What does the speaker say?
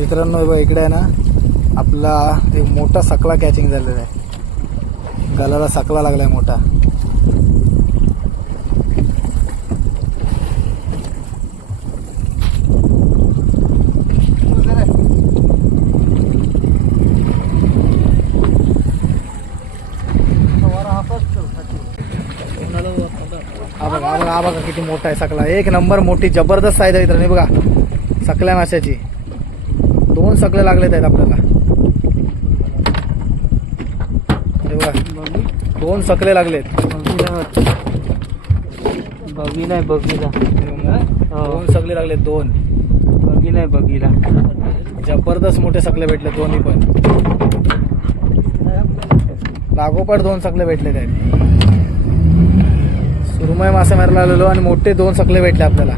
मित्रांनो बघा इकडे आहे ना आपला एक मोठा सकला कॅचिंग झालेला आहे. गलाला सकला लागलाय मोठा. हा बघा किती मोठा आहे सकला. एक नंबर मोठी जबरदस्त साईज आहे मित्रांनो. बघा सकल्या माशाची 2 सकले लागलेत आहेत आपल्याला. हे बघा 2 सकले लागलेत. बघीला आहे बघीला. 2 सकले लागलेत 2. बघीला आहे बघीला. जबरदस्त मोठे सकले भेटले दोन्ही पण. लागोपाठ 2 सकले भेटलेत आहेत. सुरमई मासे मारायला आलेलो आणि मोठे 2 सकले भेटले आपल्याला.